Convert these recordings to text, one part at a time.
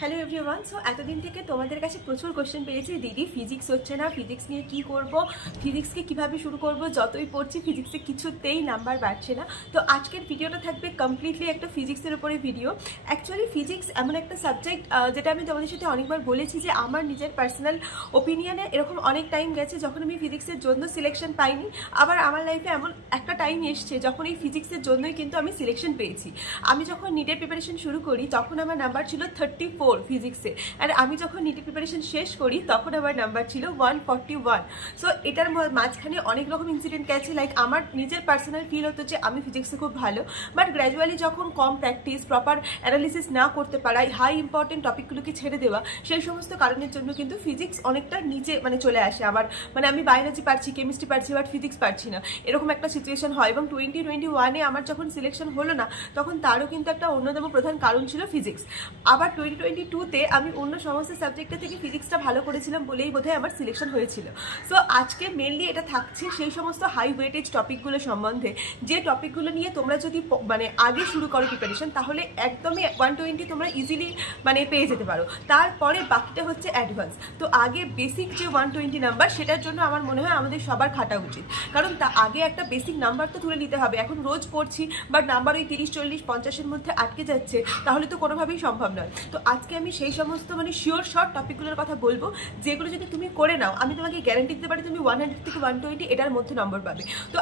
Hello everyone. So এতদিন থেকে তোমাদের কাছে প্রচুর কোশ্চেন পেয়েছি, দিদি ফিজিক্স হচ্ছে না, ফিজিক্স নিয়ে কি করব, ফিজিক্সকে কিভাবে শুরু করব, যতই পড়ছি ফিজিক্সে কিছুতেই নাম্বার বাড়ছে না। তো আজকের ভিডিওটা থাকবে কমপ্লিটলি একটা ফিজিক্সের উপরে ভিডিও। অ্যাকচুয়ালি ফিজিক্স এমন একটা সাবজেক্ট যেটা আমি তোমাদের সাথে অনেকবার বলেছি যে আমার নিজের পার্সোনাল ওপিনিয়নে এরকম অনেক টাইম গেছে যখন আমি ফিজিক্সের জন্য সিলেকশন পাইনি, আবার আমার লাইফে এমন একটা টাইম এসছে যখন এই ফিজিক্সের জন্যই কিন্তু আমি সিলেকশন পেয়েছি। আমি যখন নিটের প্রিপারেশন শুরু করি তখন আমার নাম্বার ছিল 34 ফিজিক্সে, আর আমি যখন নিটের প্রিপারেশন শেষ করি তখন আমার নাম্বার ছিল 141। সো এটার মাঝখানে অনেক রকম ইনসিডেন্ট গেছে। লাইক আমার নিজের পার্সোনাল ফিল হতো যে আমি ফিজিক্সে খুব ভালো, বাট গ্র্যাজুয়ালি যখন কম প্র্যাকটিস, প্রপার অ্যানালিসিস না করতে পারা, হাই ইম্পর্টেন্ট টপিকগুলোকে ছেড়ে দেওয়া, সেই সমস্ত কারণের জন্য কিন্তু ফিজিক্স অনেকটা নিচে চলে আসে আমার। আমি বায়োলজি পারছি, কেমিস্ট্রি পারছি, বাট ফিজিক্স পারছি না, এরকম একটা সিচুয়েশন হয়। এবং 2021-এ আমার যখন সিলেকশন হলো না তখন তারও কিন্তু একটা অন্যতম প্রধান কারণ ছিল ফিজিক্স। আবার 2022-তে আমি অন্য সমস্ত সাবজেক্টের থেকে ফিজিক্সটা ভালো করেছিলাম বলেই বোধহয় আমার সিলেকশন হয়েছিল। সো আজকে মেনলি এটা থাকছে সেই সমস্ত হাই ওয়েটেজ টপিকগুলো সম্বন্ধে, যে টপিকগুলো নিয়ে তোমরা যদি আগে শুরু করো প্রিপারেশন, তাহলে একদমই 120 তোমরা ইজিলি পেয়ে যেতে পারো। তারপরে বাকিটা হচ্ছে অ্যাডভান্স। তো আগে বেসিক যে 120 নাম্বার, সেটার জন্য আমার মনে হয় আমাদের সবার খাটা উচিত, কারণ তা আগে একটা বেসিক নাম্বার তো তুলে নিতে হবে। এখন রোজ পড়ছি বাট নাম্বার ওই 30, 40, 50-এর মধ্যে আটকে যাচ্ছে, তাহলে তো কোনোভাবেই সম্ভব নয়। তো আজকে আমি সেই সমস্ত শিওর শর্ট টপিকগুলোর কথা বলবো, যেগুলো যদি তুমি করে নাও আমি তোমাকে গ্যারান্টি দিতে পারি তুমি 100 থেকে 120 এটার মধ্যে নম্বর পাবে। তো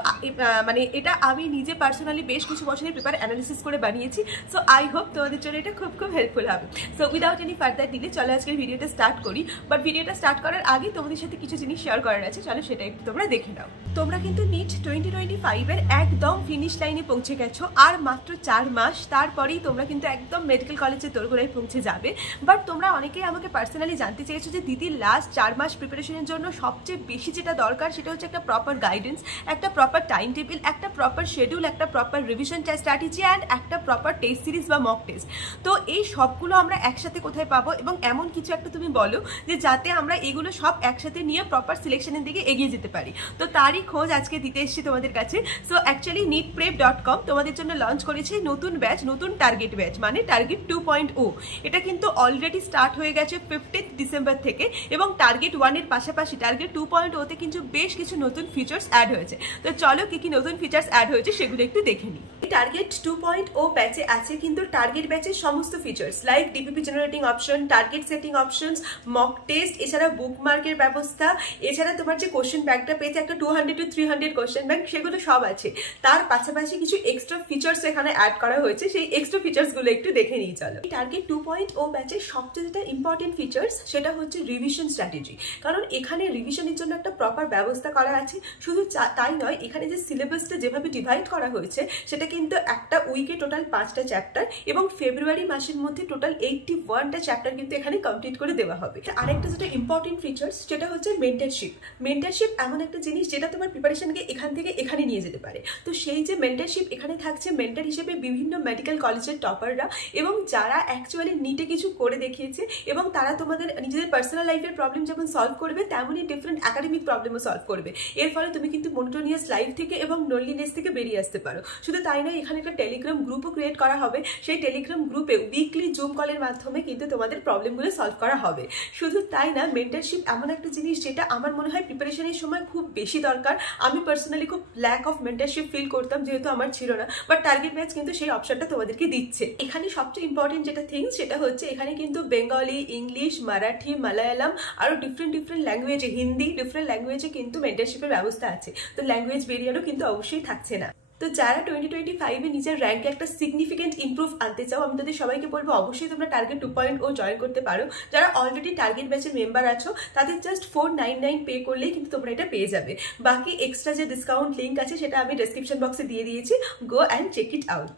এটা আমি নিজে পার্সোনালি বেশ কিছু বছরের পেপার অ্যানালিসিস করে বানিয়েছি। সো আই হোপ তোমাদের জন্য এটা খুব খুব হেল্পফুল হবে। So without any further delay চলো আজকের ভিডিওটা স্টার্ট করি। বাট ভিডিওটা স্টার্ট করার আগে তোমাদের সাথে কিছু জিনিস শেয়ার করার আছে, চলো সেটা একটু তোমরা দেখে নাও। তোমরা কিন্তু নিট 2025-এর একদম ফিনিশ লাইনে পৌঁছে গেছো, আর মাত্র 4 মাস, তারপরেই তোমরা কিন্তু একদম মেডিকেল কলেজে তোরগোড়ায় পৌঁছে যাবে। বাট তোমরা অনেকেই আমাকে পার্সোনালি জানতে চেয়েছো যে দিদি লাস্ট 4 মাস প্রিপারেশনের জন্য সবচেয়ে বেশি যেটা দরকার সেটা হচ্ছে একটা প্রপার গাইডেন্স, একটা প্রপার টাইম টেবিল, একটা প্রপার শিডিউল, একটা প্রপার রিভিশন স্ট্র্যাটেজি অ্যান্ড একটা প্রপার টেস্ট সিরিজ বা মক টেস্ট। তো এই সবগুলো আমরা একসাথে কোথায় পাবো, এবং এমন কিছু একটা তুমি বলো যে যাতে আমরা এগুলো সব একসাথে নিয়ে প্রপার সিলেকশনের দিকে এগিয়ে যেতে পারি। তো তারই খোঁজ আজকে দিতে এসেছি তোমাদের কাছে। সো অ্যাকচুয়ালি neetprep.com তোমাদের জন্য লঞ্চ করেছে নতুন ব্যাচ, নতুন টার্গেট ব্যাচ, টার্গেট 2.0। এটা কিন্তু অলরেডি স্টার্ট হয়ে গেছে 15 ডিসেম্বর থেকে, এবং টার্গেট 1-এর পাশাপাশি টার্গেট 2.0-তে কিন্তু বেশ কিছু নতুন ফিচার্স অ্যাড হয়েছে। তো চলো কি কি নতুন ফিচার্স অ্যাড হয়েছে সেগুলো একটু দেখে নিই। টার্গেট 2.0 ব্যাচে আছে কিন্তু টার্গেট ব্যাচের সমস্ত features, like DPP generating option, target setting options, mock test, এছাড়া বুকমার্কের ব্যবস্থা, এছাড়া তোমার যে কোশ্চেন ব্যাংকটা পেয়েছে একটা 200 to 300 কোশ্চেন ব্যাংক, সেগুলো সব আছে। তার পাশাপাশি কিছু এক্সট্রা ফিচার্স এখানে অ্যাড করা হয়েছে, সেই এক্সট্রা ফিচার্সগুলো একটু দেখে নিই চলো। টার্গেট 2.0 ব্যাচের সবচেয়ে যেটা ইম্পর্টেন্ট ফিচার্স সেটা হচ্ছে রিভিশন স্ট্র্যাটেজি, কারণ এখানে রিভিশনের জন্য একটা প্রপার ব্যবস্থা করা আছে। শুধু তাই নয়, এখানে যে সিলেবাসটা যেভাবে ডিভাইড করা হয়েছে সেটা কিন্তু একটা উইকে টোটাল 5টা চ্যাপ্টার, এবং ফেব্রুয়ারি মাসের মধ্যে টোটাল 81টা চ্যাপ্টার কিন্তু এখানে কমপ্লিট করে দেওয়া হবে। আরেকটা যেটা ইম্পর্টেন্ট ফিচার্স সেটা হচ্ছে মেন্টরশিপ। মেন্টরশিপ এমন একটা জিনিস যেটা তোমার প্রিপারেশনকে এখান থেকে এখানে নিয়ে যেতে পারে। তো সেই যে মেন্টরশিপ এখানে থাকছে, মেন্টর হিসেবে বিভিন্ন মেডিকেল কলেজের টপাররা, এবং যারা অ্যাকচুয়ালি নিটে কিছু করে দেখিয়েছে, এবং তারা তোমাদের নিজেদের পার্সোনাল লাইফের প্রবলেম যেমন সলভ করবে, তেমনই ডিফারেন্ট একাডেমিক প্রবলেমও সলভ করবে। এর ফলে তুমি কিন্তু মনোটোনিয়াস লাইফ থেকে এবং লোনলিনেস থেকে বেরিয়ে আসতে পারো। শুধু তাই নয়, এখানে একটা টেলিগ্রাম গ্রুপও ক্রিয়েট করা হবে। সেই টেলিগ্রাম গ্রুপে উইকলি জুম কলের মাধ্যমে কিন্তু তোমাদের প্রবলেমগুলো সলভ করা হবে। শুধু তাই না, মেন্টরশিপ এমন একটা জিনিস যেটা আমার মনে হয় প্রিপারেশনের সময় খুব বেশি দরকার। আমি পার্সোনালি খুব ল্যাক অফ মেন্টরশিপ ফিল করতাম, যেহেতু আমার ছিল না, বাট টার্গেট ব্যাচ কিন্তু সেই অপশনটা তোমাদেরকে দিচ্ছে। এখানে সবচেয়ে ইম্পর্টেন্ট যেটা থিংস সেটা হচ্ছে এখানে কিন্তু বেঙ্গলি, ইংলিশ, মারাঠি, মালায়ালাম, আরো ডিফারেন্ট ল্যাঙ্গুয়েজে, হিন্দি, ডিফারেন্ট ল্যাঙ্গুয়েজে কিন্তু মেন্টরশিপের ব্যবস্থা আছে। তো ল্যাঙ্গুয়েজ বেরিয়ারও কিন্তু অবশ্যই থাকছে না। তো যারা 2025-এ নিজের র্যাঙ্কে একটা সিগনিফিকেন্ট ইমপ্রুভ আনতে চাও, আমি তাদের সবাইকে বলবো অবশ্যই তোমরা টার্গেট 2.0 জয়েন করতে পারো। যারা অলরেডি টার্গেট ব্যাচের মেম্বার আছো তাদের জাস্ট 499 পে করলেই কিন্তু তোমরা এটা পেয়ে যাবে। বাকি এক্সট্রা যে ডিসকাউন্ট লিঙ্ক আছে সেটা আমি ডেসক্রিপশন বক্সে দিয়ে দিয়েছি, go and check it out.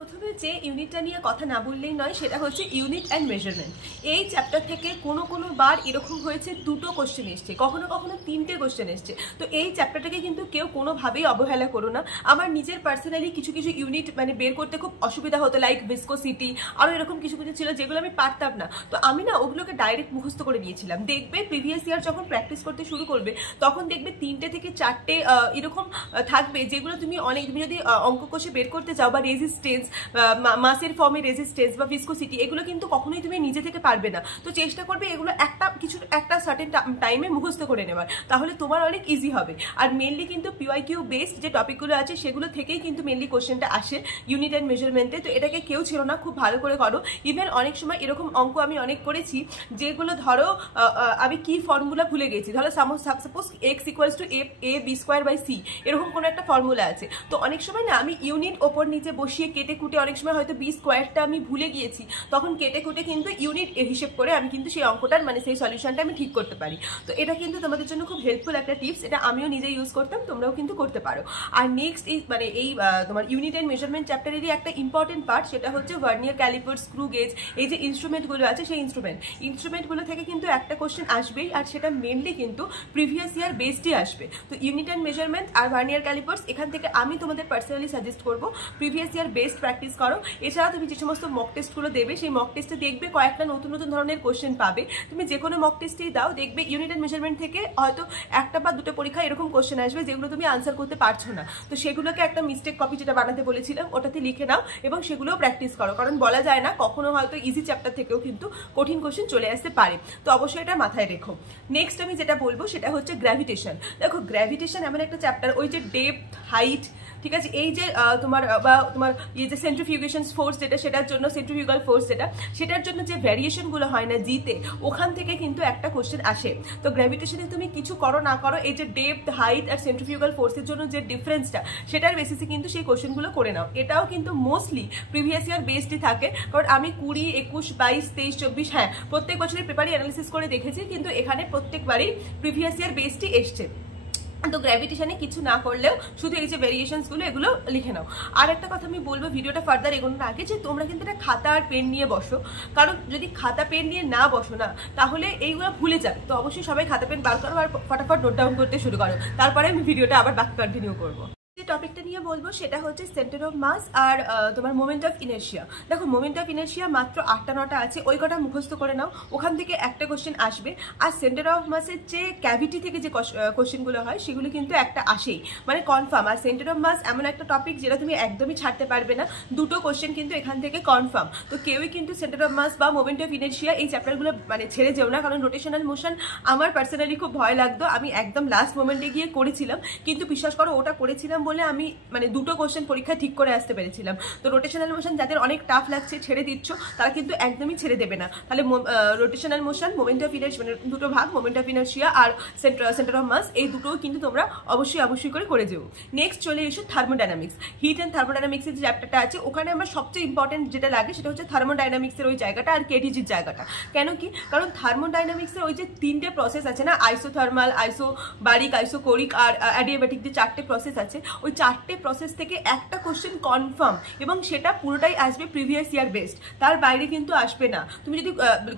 প্রথমে যে ইউনিটটা নিয়ে কথা না বললেই নয় সেটা হচ্ছে ইউনিট অ্যান্ড মেজারমেন্ট। এই চ্যাপ্টার থেকে কোনো বার এরকম হয়েছে 2টো কোশ্চেন এসছে, কখনো 3টে কোশ্চেন এসছে। তো এই চ্যাপ্টারটাকে কিন্তু কেউ কোনোভাবেই অবহেলা করো না। আমার নিজের পার্সোনালি কিছু ইউনিট বের করতে খুব অসুবিধা হতো, লাইক ভিসকোসিটি, আরও এরকম কিছু ছিল যেগুলো আমি পারতাম না। তো আমি না ওগুলোকে ডাইরেক্ট মুখস্থ করে নিয়েছিলাম। দেখবে প্রিভিয়াস ইয়ার যখন প্র্যাকটিস করতে শুরু করবে তখন দেখবে 3টে থেকে 4টে এরকম থাকবে যেগুলো তুমি যদি অঙ্ক কষে বের করতে যাও, বা রেজিস্টেন্স মাসের ফর্মে রেজিস্ট্যান্স বা ভিসকোসিটি, এগুলো কিন্তু কখনোই তুমি নিজে থেকে পারবে না। তো চেষ্টা করবে এগুলো একটা সার্টেন টাইমে মুখস্থ করে নেওয়ার, তাহলে তোমার অনেক ইজি হবে। আর মেনলি কিন্তু পিওয়াইকিউ বেসড যে টপিকগুলো আছে সেগুলো থেকেই কিন্তু মেনলি কোশ্চেনটা আসে ইউনিট অ্যান্ড মেজারমেন্টে। তো এটাকে কেউ ছিল না, খুব ভালো করে করো। ইভেন অনেক সময় এরকম অঙ্ক আমি অনেক করেছি যেগুলো ধরো আমি কি ফর্মুলা ভুলে গেছি, ধরো suppose x equals to a b square by c, এরকম কোনো একটা ফর্মুলা আছে। তো অনেক সময় না আমি ইউনিট ওপর নিচে বসিয়ে কেটে কুটে, অনেক সময় হয়তো b স্কোয়ারটা আমি ভুলে গিয়েছি, তখন কেটে কুটে কিন্তু ইউনিট হিসেব করে আমি কিন্তু সেই অঙ্কটার মানে সেই সলিউশনটা আমি ঠিক করতে পারি। তো এটা কিন্তু তোমাদের জন্য খুব হেল্পফুল একটা টিপস, এটা আমিও নিজে ইউজ করতাম, তোমরাও কিন্তু করতে পারো। আর নেক্সট এই তোমার ইউনিট অ্যান্ড মেজারমেন্ট চ্যাপ্টারেরই একটা ইম্পর্টেন্ট পার্ট, সেটা হচ্ছে ভার্নিয়ার ক্যালিপার, স্ক্রু গেজ, এই যে ইনস্ট্রুমেন্টগুলো আছে সেই ইনস্ট্রুমেন্টগুলো থেকে কিন্তু একটা কোশ্চেন আসবেই, আর সেটা মেনলি কিন্তু প্রিভিয়াস ইয়ার বেসডই আসবে। তো ইউনিট অ্যান্ড মেজারমেন্ট আর ভার্নিয়ার ক্যালিপার্স, এখান থেকে আমি তোমাদের পার্সোনালি সাজেস্ট করবো প্রিভিয়াস ইয়ার বেসড প্র্যাকটিস করো। এছাড়া তুমি যে সমস্ত মক টেস্টগুলো দেবে সেই মক টেস্টে দেখবে কয়েকটা নতুন নতুন ধরনের কোশ্চেন পাবে। তুমি যে কোনো মক টেস্টেই দাও, দেখবে ইউনিট অ্যান্ড মেজারমেন্ট থেকে হয়তো একটা বা দুটো পরীক্ষা এরকম কোশ্চেন আসবে যেগুলো তুমি আনসার করতে পারছো না। তো সেগুলোকে একটা মিস্টেক কপি যেটা বানাতে বলেছিলাম ওটাতে লিখে নাও এবং সেগুলোও প্র্যাকটিস করো, কারণ বলা যায় না, কখনো হয়তো ইজি চ্যাপ্টার থেকেও কিন্তু কঠিন কোশ্চেন চলে আসতে পারে। তো অবশ্যই এটা মাথায় রেখো। নেক্সট আমি যেটা বলবো সেটা হচ্ছে গ্র্যাভিটেশন। দেখো গ্র্যাভিটেশন এমন একটা চ্যাপ্টার, ওই যে ডেপথ, হাইট, ঠিক আছে, এই যে তোমার এই যে সেন্ট্রিফিউগেশন ফোর্স যেটা, সেটার জন্য সেন্ট্রিফিউগাল ফোর্স সেটার জন্য যে ভ্যারিয়েশনগুলো হয় না জিতে, ওখান থেকে কিন্তু একটা কোশ্চেন আসে। তো গ্র্যাভিটেশনে তুমি কিছু করো না করো, এই যে ডেপথ, হাইট আর সেন্ট্রিফিউগাল ফোর্সের জন্য যে ডিফারেন্সটা, সেটার বেসিসে কিন্তু সেই কোশ্চেনগুলো করে নাও। এটাও কিন্তু মোস্টলি প্রিভিয়াস ইয়ার বেসডই থাকে, কারণ আমি 20, 21, 22, 23, 24 হ্যাঁ প্রত্যেক বছরের পেপারই অ্যানালিসিস করে দেখেছি, কিন্তু এখানে প্রত্যেকবারই প্রিভিয়াস ইয়ার বেসডই এসছে। তো গ্র্যাভিটেশনে কিছু না করলেও শুধু এই যে ভেরিয়েশনসগুলো এগুলো লিখে নাও। আর একটা কথা আমি বলবো ভিডিওটা ফার্দার এগোনোর আগে, যে তোমরা কিন্তু একটা খাতা আর পেন নিয়ে বসো, কারণ যদি খাতা পেন নিয়ে না বসো না তাহলে এইগুলো ভুলে যাবে। তো অবশ্যই সবাই খাতা পেন বার করো আর ফটাফট নোট ডাউন করতে শুরু করো, তারপরে আমি ভিডিওটা আবার বাকি কন্টিনিউ করবো। যে টপিকটা নিয়ে বলবো সেটা হচ্ছে সেন্টার অফ মাস আর তোমার মোমেন্ট অফ ইনার্শিয়া। দেখো মোমেন্ট অফ ইনার্শিয়া মাত্র 8টা 9টা আছে, ওই কটা মুখস্থ করে নাও, ওখান থেকে একটা কোশ্চেন আসবে। আর সেন্টার অফ মাসের যে ক্যাভিটি থেকে যে কোশ্চেনগুলো হয় সেগুলো কিন্তু একটা আসেই, মানে কনফার্ম। আর সেন্টার অফ মাস এমন একটা টপিক যেটা তুমি একদমই ছাড়তে পারবে না, দুটো কোশ্চেন কিন্তু এখান থেকে কনফার্ম। তো কেউই কিন্তু সেন্টার অফ মাস বা মোমেন্ট অফ ইনার্শিয়া এই চ্যাপ্টারগুলো মানে ছেড়ে যেও না, কারণ রোটেশনাল মোশন আমার পার্সোনালি খুব ভয় লাগতো, আমি একদম লাস্ট মোমেন্টে গিয়ে করেছিলাম, কিন্তু বিশ্বাস করো ওটা করেছিলাম বলে আমি মানে দুটো কোশ্চেন পরীক্ষা ঠিক করে আসতে পেরেছিলাম। তো রোটেশনাল মোশন যাদের অনেক টাফ লাগছে, ছেড়ে দিচ্ছ, তারা কিন্তু একদমই ছেড়ে দেবে না। তাহলে rotational motion, moment of inertia, মানে দুটো ভাগ, মোমেন্ট অফ ইনার্শিয়া আর সেন্টার অফ মাস, এই দুটোও কিন্তু তোমরা অবশ্যই করে যেও। নেক্সট চলে এসো থার্মোডাইনামিক্স। হিট অ্যান্ড থার্মোডাইনামিক্সের যে চ্যাপ্টারটা আছে, ওখানে আমার সবচেয়ে ইম্পর্টেন্ট যেটা লাগে সেটা হচ্ছে থার্মোডাইনামিক্সের ওই জায়গাটা আর কেটিজির জায়গাটা। কেন কি? কারণ থার্মোডাইনামিক্সের ওই যে 3টে প্রসেস আছে না, আইসোথার্মাল, আইসোবারিক, আইসোকোরিক আর অ্যাডিয়াবেটিক, যে 4টে প্রসেস আছে, ওই 4টে প্রসেস থেকে একটা কোশ্চেন কনফার্ম, এবং সেটা পুরোটাই আসবে প্রিভিয়াস ইয়ার বেসড, তার বাইরে কিন্তু আসবে না। তুমি যদি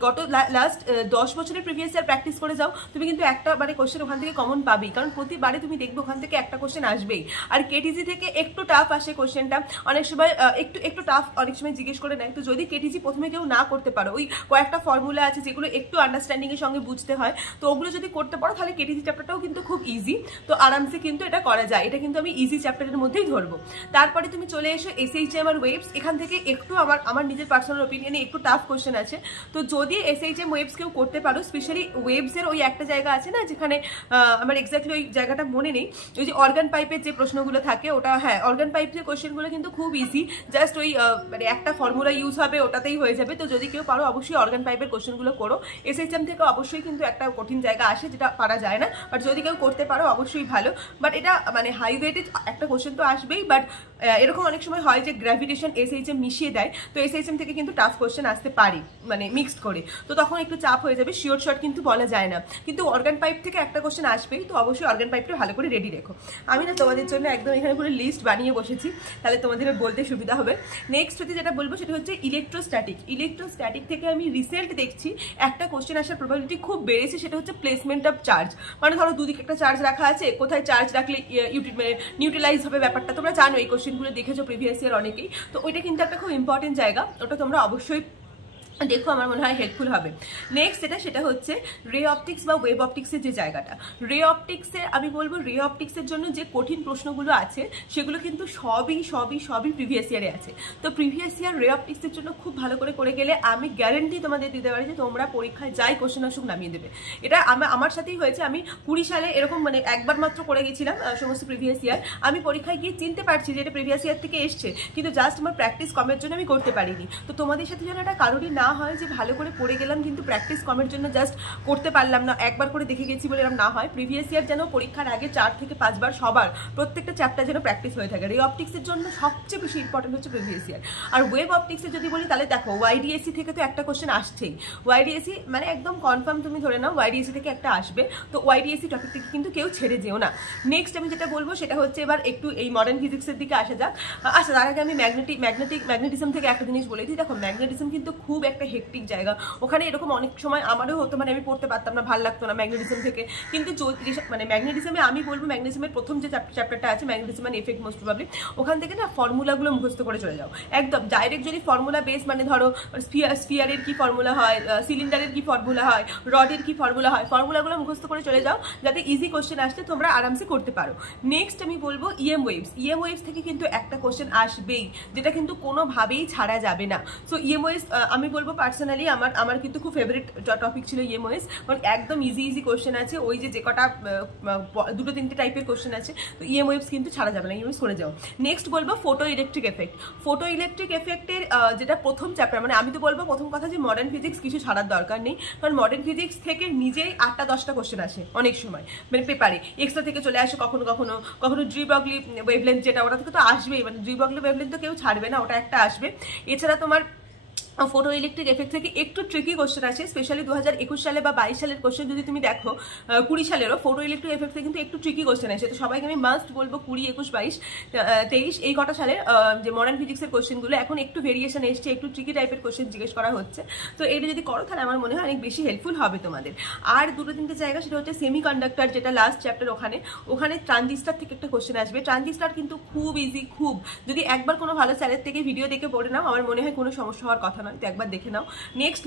গত লাস্ট 10 বছরের প্রিভিয়াস ইয়ার প্র্যাকটিস করে যাও, তুমি কিন্তু একটা মানে কোশ্চেন ওখান থেকে কমন পাবেই, কারণ প্রতিবারে তুমি দেখবে ওখান থেকে একটা কোশ্চেন আসবেই। আর কেটিজি থেকে একটু টাফ আসে কোশ্চেনটা, অনেক সময় একটু টাফ অনেক সময় জিজ্ঞেস করে নেয়। তো যদি কেটিজি প্রথমে কেউ না করতে পারো, ওই কয়েকটা ফর্মুলা আছে যেগুলো একটু আন্ডারস্ট্যান্ডিং এর সঙ্গে বুঝতে হয়, তো ওগুলো যদি করতে পারো তাহলে কেটিজি চ্যাপ্টারটাও কিন্তু খুব ইজি, তো আরামসে কিন্তু এটা করা যায়। এটা কিন্তু আমি ইজি চ্যাপ্টারের মধ্যেই ধরবো। তারপরে তুমি চলে এসো এসএইচএম আর ওয়েভস। এখান থেকে একটু আমার নিজের পার্সোনাল ওপিনিয়নে একটু টাফ কোশ্চেন আছে। তো যদি এসএইচএম ওয়েভস কেউ করতে পারো, স্পেশালি ওয়েভসের ওই একটা জায়গা আছে না যেখানে আমার এক্স্যাক্টলি ওই জায়গাটা মনে নেই, ওই যে অর্গান পাইপের যে প্রশ্নগুলো থাকে, ওটা হ্যাঁ অর্গান পাইপের কোশ্চেনগুলো কিন্তু খুব ইজি, জাস্ট ওই মানে একটা ফর্মুলা ইউজ হবে, ওটাতেই হয়ে যাবে। তো যদি কেউ পারো অবশ্যই অর্গান পাইপের কোশ্চেনগুলো করো। এসএইচএম থেকে অবশ্যই কিন্তু একটা কঠিন জায়গা আসে যেটা পারা যায় না, বাট যদি কেউ করতে পারো অবশ্যই ভালো। বাট এটা মানে হাই ওয়েটেড একটা কোশ্চেন তো আসবেই, বাট এরকম অনেক সময় হয় যে গ্র্যাভিটেশন এসএইচএম মিশিয়ে দেয়, তো এসএইচএম থেকে কিন্তু টাফ কোশ্চেন আসতে পারে মানে মিক্সড করে, তো তখন একটু চাপ হয়ে যাবে, শিওর শর্ট কিন্তু বলা যায় না। কিন্তু অর্গান পাইপ থেকে একটা কোশ্চেন আসবেই, তো অবশ্যই অর্গান পাইপটা ভালো করে রেডি রেখো। আমি না তোমাদের জন্য একদম এখানে পুরো লিস্ট বানিয়ে বসেছি, তাহলে তোমাদের বলতে সুবিধা হবে। নেক্সট হচ্ছে যেটা বলবো সেটা হচ্ছে ইলেকট্রোস্ট্যাটিক থেকে আমি রিসেন্ট দেখছি একটা কোশ্চেন আসার প্রবাবিলিটি খুব বেড়েছে, সেটা হচ্ছে প্লেসমেন্ট অফ চার্জ। মানে ধরো দুদিকে একটা চার্জ রাখা আছে, কোথায় চার্জ রাখলে নিউট্রালাইজ হবে ব্যাপারটা তোমরা জানো, এই কোশ্চেনগুলো দেখেছো প্রিভিয়াস ইয়ার অনেকেই। তো ওইটা কিন্তু একটা খুব ইম্পর্টেন্ট জায়গা, ওটা তোমরা অবশ্যই দেখো আমার মনে হয় হেল্পফুল হবে। নেক্সট সেটা হচ্ছে রে অপটিক্স বা ওয়েব অপটিক্সের যে জায়গাটা, রে অপটিক্সের আমি বলবো রে অপটিক্সের জন্য যে কঠিন প্রশ্নগুলো আছে সেগুলো কিন্তু সবই প্রিভিয়াস ইয়ারে আছে। তো প্রিভিয়াস ইয়ার রে অপটিক্সের জন্য খুব ভালো করে গেলে আমি গ্যারেন্টি তোমাদের দিতে পারি যে তোমরা পরীক্ষায় যাই কোশ্চেন আসুক নামিয়ে দেবে। এটা আমার সাথেই হয়েছে। আমি 20 সালে এরকম মানে একবার মাত্র করে গেছিলাম সমস্ত প্রিভিয়াস ইয়ার। আমি পরীক্ষায় গিয়ে চিনতে পারছি যে এটা প্রিভিয়াস ইয়ার থেকে এসছে, কিন্তু জাস্ট আমার প্র্যাকটিস কমের জন্য আমি করতে পারিনি। তো তোমাদের সাথে যেন এটা কারোরই না হয় যে ভালো করে পড়ে গেলাম কিন্তু প্র্যাকটিস কমের জন্য জাস্ট করতে পারলাম না, একবার করে দেখে গেছি বলে এরকম না হয়। প্রিভিয়াস ইয়ার যেন পরীক্ষার আগে 4 থেকে 5 বার সবার প্রত্যেকটা চ্যাপ্টার যেন প্র্যাকটিস হয়ে থাকে। রে অপটিক্সের জন্য সবচেয়ে বেশি ইম্পর্টেন্ট হচ্ছে প্রিভিয়াস ইয়ার। আর ওয়েব অপটিক্সের যদি বলি তাহলে দেখো ওয়াইডিএসসি থেকে তো একটা কোশ্চেন আসছেই। ওয়াইডিএসসি মানে একদম কনফার্ম, তুমি ধরে নাও ওয়াইডিএসসি থেকে একটা আসবে। তো ওয়াইডিএসসি টপিক থেকে কিন্তু কেউ ছেড়ে যেও না। নেক্সট আমি যেটা বলবো সেটা হচ্ছে এবার একটু এই মডার্ন ফিজিক্সের দিকে আসা যাক। আচ্ছা, তার আগে আমি ম্যাগনেটিজম থেকে একটা জিনিস বলে দিই। দেখো ম্যাগনেটিজম কিন্তু খুব একটা হেক্টিক জায়গা। ওখানে এরকম অনেক সময় আমারও হতো, মানে আমি পড়তে পারতাম না, ভালো লাগতো না ম্যাগনেটিজম থেকে। কিন্তু মানে ম্যাগনেটিজমে আমি বলবো ম্যাগনেটিজমের প্রথম যে চ্যাপ্টারটা আছে magnetism and effect most probably, ওখান থেকে না ফর্মুলাগুলো মুখস্থ করে চলে যাও একদম ডাইরেক্ট। যদি ফর্মুলা বেস মানে ধরো স্ফিয়ারের কি ফর্মুলা হয়, সিলিন্ডারের কি ফর্মুলা হয়, রডের কি ফর্মুলা হয়, ফর্মুলাগুলো মুখস্থ করে চলে যাও যাতে ইজি কোশ্চেন আসতে তোমরা আরামসে করতে পারো। নেক্সট আমি বলবো ইএম ওয়েভস থেকে কিন্তু একটা কোশ্চেন আসবেই, যেটা কিন্তু কোনোভাবেই ছাড়া যাবে না। সো ইএম ওয়েভস আমি বলবো পার্সোনালি আমার কিন্তু খুব ফেভারিট টপিক ছিল ইএম ওয়েভস, কারণ একদম ইজি কোশ্চেন আছে। ওই যে কটা 2-3টে টাইপের কোশ্চেন আছে, তো ইএম ওয়েভস কিন্তু ছাড়া যাবে না, ইএম ওয়েভস করে যাও। নেক্সট বলবো ফটো ইলেকট্রিক এফেক্টের যেটা প্রথম চ্যাপ্টার, মানে আমি তো বলবো প্রথম কথা যে মডার্ন ফিজিক্স কিছু ছাড়ার দরকার নেই, কারণ মডার্ন ফিজিক্স থেকে নিজেই 8টা-10টা কোশ্চেন আসে অনেক সময়, মানে পেপারে এক্সট্রা থেকে চলে আসে কখনো ডি ব্রগলি ওয়েভলেন্থ, যেটা ওটা থেকে তো আসবেই, মানে ডি ব্রগলি ওয়েভলেন্থ তো কেউ ছাড়বে না, ওটা একটা আসবে। এছাড়া তোমার ফটো ইলেকট্রিক এফেক্ট থেকে একটু ট্রিকি কোশ্চেন আছে, স্পেশালি 2021 সালে বা 22 সালের কোশ্চেন যদি তুমি দেখো, 20 সালেরও ফটো ইলেকট্রিক এফেক্ট থেকে কিন্তু একটু ট্রিকি কোশ্চেন আছে। তো সবাইকে আমি মাস্ট বলবো 20, 21, 22, 23 এই কটা সালের যে মডার্ন ফিজিক্সের কোশ্চেনগুলো এখন একটু ভেরিয়েশন এসছে, একটু ট্রিকি টাইপের কোশ্চেন জিজ্ঞেস করা হচ্ছে। তো এটা যদি করো তাহলে আমার মনে হয় অনেক বেশি হেল্পফুল হবে তোমাদের। আর 2-3টে জায়গা, সেটা হচ্ছে সেমি কন্ডাক্টর, যেটা লাস্ট চ্যাপ্টার, ওখানে ট্রানজিস্টার থেকে একটা কোশ্চেন আসবে। ট্রানজিস্টার কিন্তু খুব ইজি, খুব, যদি একবার কোনো ভালো স্যারের থেকে ভিডিও দেখে পড়ে নাও আমার মনে হয় কোনো সমস্যা হওয়ার কথা নয়, তো একবার দেখে নাও। নেক্সট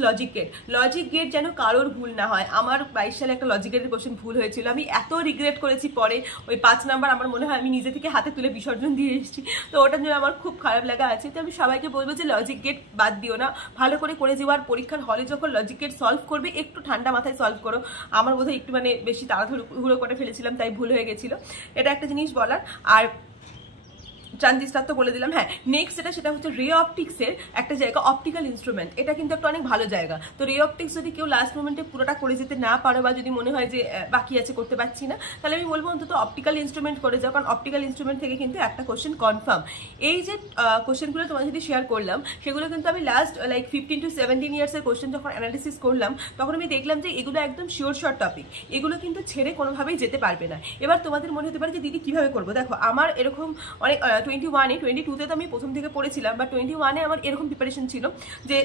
লজিক গেট যেন কারোর ভুল না হয়। আমার 22 সালে একটা লজিক গেটের কোশ্চেন ভুল হয়েছিল, আমি এত রিগ্রেট করেছি পরে। ওই 5 নাম্বার আমার মনে হয় আমি নিজে থেকে হাতে তুলে বিসর্জন দিয়ে এসেছি, তো ওটার জন্য আমার খুব খারাপ লাগা আছে। তো আমি সবাইকে বলবো যে লজিক গেট বাদ দিও না, ভালো করে যাওয়ার পরীক্ষার হলে যখন লজিক গেট সলভ করবে একটু ঠান্ডা মাথায় সলভ করো। আমার বোধহয় একটু মানে বেশি তাড়াহুড়ো করে ফেলেছিলাম, তাই ভুল হয়ে গেছিল। এটা একটা জিনিস বলার। আর ট্রানজিস্টার তো বলে দিলাম। হ্যাঁ, নেক্সট সেটা হচ্ছে রে অপটিক্সের একটা জায়গা, অপটিক্যাল ইনস্ট্রুমেন্ট। এটা কিন্তু একটা অনেক ভালো জায়গা। তো রে অপটিক্স যদি কেউ লাস্ট মোমেন্টে পুরোটা করে যেতে না পারো, বা যদি মনে হয় যে বাকি আছে করতে পারছি না, তাহলে আমি বলবো অন্তত অপটিক্যাল ইনস্ট্রুমেন্ট করে যাও, কারণ অপটিক্যাল ইনস্ট্রুমেন্ট থেকে কিন্তু একটা কোশ্চেন কনফার্ম। এই যে কোশ্চেনগুলো তোমার যদি শেয়ার করলাম, সেগুলো কিন্তু আমি লাস্ট 15 to 17 ইয়ার্সের কোশ্চেন যখন অ্যানালিসিস করলাম, তখন আমি দেখলাম যে এগুলো একদম শিওর টপিক, এগুলো কিন্তু ছেড়ে কোনোভাবেই যেতে পারবে না। এবার তোমাদের মনে হতে পারে যে দিদি কিভাবে করবো। দেখো আমার এরকম অনেক 22-তে তো আমি প্রথম থেকে পড়েছিলাম, বা 21-এ আমার এরকম প্রিপারেশন ছিল যে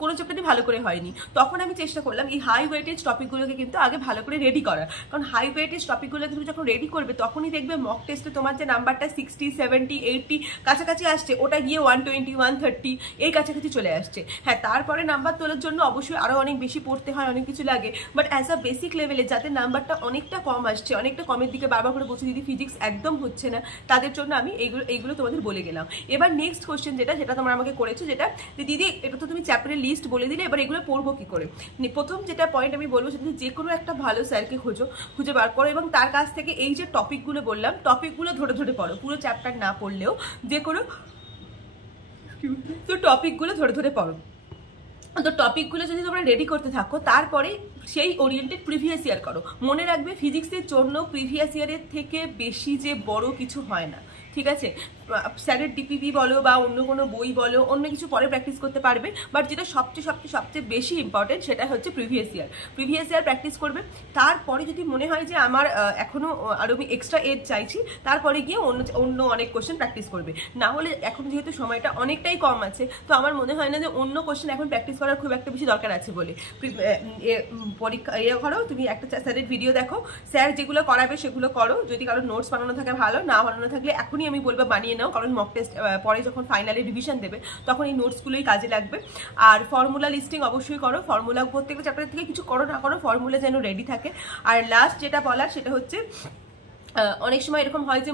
কোনো চ্যাপ্টারই ভালো করে হয়নি। তখন আমি চেষ্টা করলাম এই হাই ওয়েটেজ টপিকগুলোকে কিন্তু আগে ভালো করে রেডি করার, কারণ হাই ওয়েটেজ টপিকগুলোকে তুমি যখন রেডি করবে তখনই দেখবে মক টেস্টে তোমার যে নাম্বারটা 60, 70, 80 কাছাকাছি আসছে, ওটা গিয়ে 120, 130 এই কাছাকাছি চলে আসছে। হ্যাঁ, তারপরে নাম্বার তোলার জন্য অবশ্যই আরও অনেক বেশি পড়তে হয়, অনেক কিছু লাগে, বাট অ্যাজ আ বেসিক লেভেলে যাদের নাম্বারটা অনেকটা কম আসছে, অনেকটা কমের দিকে বারবার করে বলছি দিদি ফিজিক্স একদম হচ্ছে না, তাদের জন্য আমি এইগুলো তোমাদের বলে গেলাম। এবার নেক্সট কোশ্চেন যেটা তোমরা আমাকে করেছো, যেটা দিদি এটা তো তুমি চ্যাপ্টারের লিস্ট বলে দিলে, এবার এগুলো পড়বো কি করে। প্রথম যেটা পয়েন্ট আমি বলবো সেটা যে কোনো একটা ভালো স্যারকে খুঁজে বার করো, এবং তার কাছ থেকে এই যে টপিকগুলো বললাম, টপিকগুলো ধরে পড়ো, পুরো চ্যাপ্টার না পড়লেও যে কোনো তো টপিকগুলো ধরে পড়ো। তো টপিকগুলো যদি তোমরা রেডি করতে থাকো, তারপরে সেই ওরিয়েন্টেড প্রিভিয়াস ইয়ার করো। মনে রাখবে ফিজিক্সের জন্য প্রিভিয়াস ইয়ারের থেকে বেশি যে বড় কিছু হয় না, ঠিক আছে। স্যারের ডিপিপি বলো বা অন্য কোনো বই বলো, অন্য কিছু পরে প্র্যাকটিস করতে পারবে, বাট যেটা সবচেয়ে বেশি ইম্পর্টেন্ট সেটা হচ্ছে প্রিভিয়াস ইয়ার প্র্যাকটিস করবে। তারপরে যদি মনে হয় যে আমার এখনো আরও আমি এক্সট্রা এজ চাইছি, তারপরে গিয়ে অন্য অনেক কোশ্চেন প্র্যাকটিস করবে। না হলে এখন যেহেতু সময়টা অনেকটাই কম আছে, তো আমার মনে হয় না যে অন্য কোশ্চেন এখন প্র্যাকটিস করার খুব একটা বেশি দরকার আছে বলে। পরীক্ষা করো, তুমি একটা স্যারের ভিডিও দেখো, স্যার যেগুলো করাবে সেগুলো করো, যদি কারো নোটস বানানো থাকে ভালো, না বানানো থাকলে এখনই আমি বলবো বানিয়ে নাও, কারণ মক টেস্ট পরে যখন ফাইনালে রিভিশন দেবে তখন এই নোটসগুলোই কাজে লাগবে। আর ফর্মুলা লিস্টিং অবশ্যই করো, ফর্মুলা প্রত্যেকটা চ্যাপ্টার থেকে কিছু করো না করো ফর্মুলা যেন রেডি থাকে। আর লাস্ট যেটা বলার সেটা হচ্ছে অনেক সময় এরকম হয় যে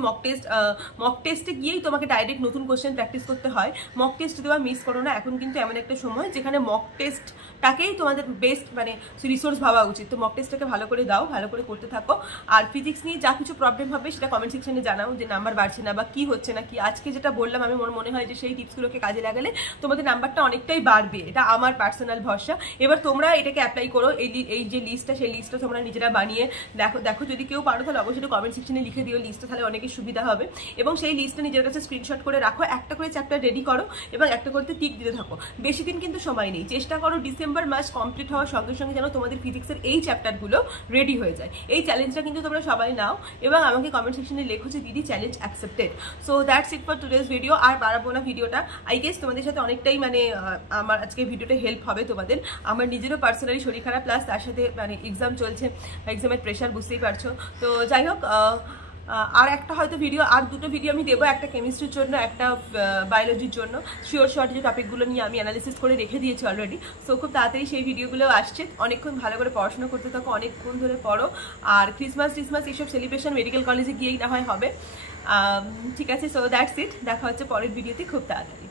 মক টেস্টে গিয়েই তোমাকে ডাইরেক্ট নতুন কোশ্চেন প্র্যাকটিস করতে হয়। মক টেস্ট দেওয়া মিস করো না, এখন কিন্তু এমন একটা সময় যেখানে মক টেস্টটাকেই তোমাদের বেস্ট মানে রিসোর্স ভাবা উচিত। তো মক টেস্টটাকে ভালো করে দাও, ভালো করে করতে থাকো। আর ফিজিক্স নিয়ে যা কিছু প্রবলেম হবে সেটা কমেন্ট সেকশনে জানাও, যে নাম্বার বাড়ছে না বা কি হচ্ছে না কি। আজকে যেটা বললাম আমি মনে হয় যে সেই টিপসগুলোকে কাজে লাগালে তোমাদের নাম্বারটা অনেকটাই বাড়বে, এটা আমার পার্সোনাল ভরসা। এবার তোমরা এটাকে অ্যাপ্লাই করো, এই যে লিস্টটা সেই লিস্টটা তোমরা নিজেরা বানিয়ে দেখো যদি কেউ পারো তাহলে অবশ্যই কমেন্ট সেকশনে লিখে দিও লিস্টটা, তাহলে অনেকের সুবিধা হবে। এবং সেই লিস্টটা নিজের কাছে স্ক্রিনশট করে রাখো, একটা করে চ্যাপ্টার রেডি করো এবং একটা করতে টিক দিতে থাকো। বেশি দিন কিন্তু সময় নেই, চেষ্টা করো ডিসেম্বর মাস কমপ্লিট হওয়ার সঙ্গে সঙ্গে যেন তোমাদের ফিজিক্সের এই চ্যাপ্টারগুলো রেডি হয়ে যায়। এই চ্যালেঞ্জটা কিন্তু তোমরা সবাই নাও এবং আমাকে কমেন্ট সেকশনে লেখো যে দিদি challenge accepted. So that's it for today's video. আর বাড়াবো না ভিডিওটা, আই গেস তোমাদের সাথে অনেকটাই মানে আমার আজকে ভিডিওটা হেল্প হবে তোমাদের। আমার নিজেরও পার্সোনালি শরীর খারাপ, প্লাস তার সাথে মানে এক্সাম চলছে, এক্সামের প্রেশার বুঝতেই পারছো। তো যাই হোক, আর একটা হয়তো ভিডিও, আর দুটো ভিডিও আমি দেবো, একটা কেমিস্ট্রির জন্য, একটা বায়োলজির জন্য। শিওর শর্ট যে টপিকগুলো নিয়ে আমি অ্যানালিসিস করে রেখে দিয়েছি অলরেডি। সো খুব তাড়াতাড়ি সেই ভিডিওগুলো আসছে। অনেকক্ষণ ভালো করে পড়াশোনা করতে থাকো, অনেকক্ষণ ধরে পড়ো। আর ক্রিসমাস এইসব সেলিব্রেশন মেডিকেল কলেজে গিয়েই না হয় হবে। ঠিক আছে, সো দ্যাটস ইট, দেখা হচ্ছে পরের ভিডিওতে খুব তাড়াতাড়ি।